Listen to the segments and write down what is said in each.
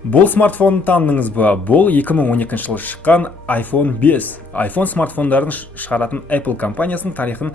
Бұл смартфонды таныдыңыз ба? Бұл 2012 жылы шыққан iPhone 5. iPhone смартфондарын шығаратын Apple компаниясының тарихын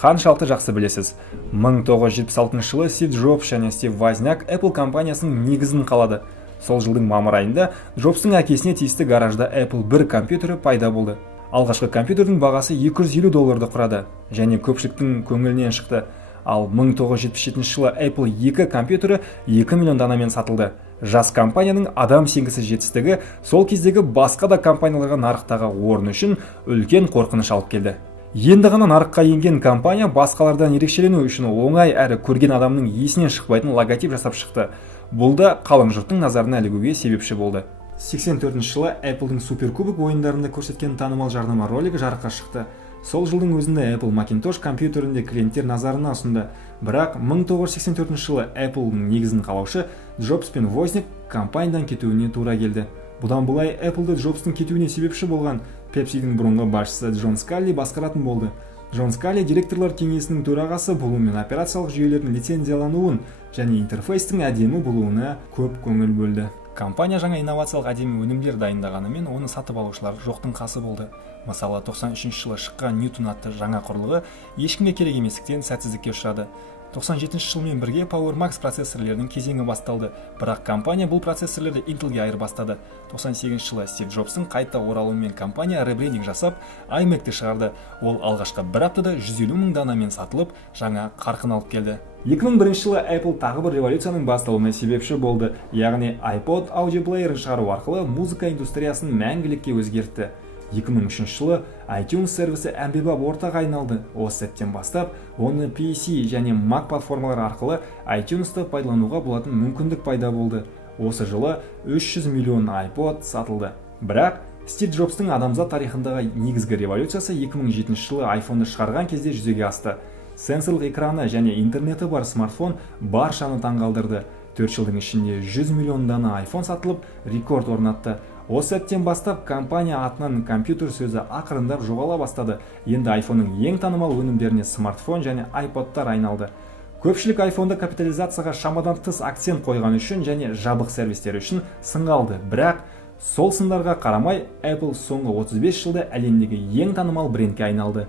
қаншалықты жақсы білесіз? 1976 жылы Стив Джобс және Стив Возняк Apple компаниясының негізін қалады. Сол жылдың мамыр айында Джобстың әкесіне тиісті гаражда Apple 1 компьютері пайда болды. Алғашқы компьютердің бағасы $250 құрады және көпшіліктің көңілінен шықты. Ал 1977 жылы Apple 2 компьютері 2 миллион данамен сатылды. Жас компанияның адам сенгісі жетістігі сол кездегі басқа да компанияларға нарықтағы орны үшін үлкен қорқыныш алып келді. Енді ғана нарыққа енген компания басқалардан ерекшелену үшін оңай әрі көрген адамның есінен шықпайтын логотип жасап шықты. Бұл да қалың жұрттың назарына ілігуге себепші болды. 84 жылы Apple'дың суперкубок ойындарында көрсеткен танымал жарнама ролигі жарыққа шықты. Сол жылдың өзінде Apple Macintosh компьютерінде клиенттер назарына ұсынды. Бірақ 1984 жылы Apple'ның негізін қалаушы Джобс пен Возняк компаниядан кетуіне тура келді. Бұдан былай Apple'ды Джобстың кетуіне себепші болған Pepsi'дің бұрынғы басшысы Джон Скалли басқаратын болды. Джон Скалли директорлар кеңесінің төрағасы болуымен операциялық жүйелердің лицензиялануын және интерфейстің әдемі болуына көп көңіл бөлді. Компания жаңа инновациялық әдемі өнімдер дайындағанымен оны сатып алушылар жоқтың қасы болды. Мысалы 93 жылы шыққан Newton атты жаңа құрылғы ешкімге керек еместіктен сәтсіздікке ұшырады. 97 жылмен бірге PowerMax процессорлерінің кезеңі басталды, бірақ компания бұл процессорлерді Intelге айырбастады. 98 жылы Стив Джобстың қайта оралуымен компания ребрендинг жасап iMac'ті шығарды. Ол алғашқы бір аптада 150 мың данамен сатылып, жаңа қарқын алып келді. 2001 жылы Apple тағы бір революцияның басталуына себепші болды, яғни iPod аудиоплеерін шығару арқылы музыка индустриясын мәңгілікке өзгертті. 2003 жылы iTunes сервисі әмбебап ортаға айналды. Осы сәттен бастап, оны PC және Mac платформалары арқылы iTunes'ты пайдалануға болатын мүмкіндік пайда болды. Осы жылы 300 миллион iPod сатылды. Бірақ Стив Джобстың адамзат тарихындағы негізгі революциясы 2007 жылы iPhone'ды шығарған кезде жүзеге асты. Сенсорлық экраны және интернеті бар смартфон баршаны таңғалдырды. 4 жылдың ішінде 100 миллион дана iPhone сатылып, рекорд орнатты. Осы сәттен бастап компания атынан компьютер сөзі ақырындап жоғала бастады. Енді iPhone'ның ең танымал өнімдеріне смартфон және iPod'тар айналды. Көпшілік iPhone'ды капитализацияға шамадан тыс акцент қойған үшін және жабық сервистер үшін сынға алды. Бірақ сол сындарға қарамай Apple соңғы 35 жылда әлемдегі ең танымал брендке айналды.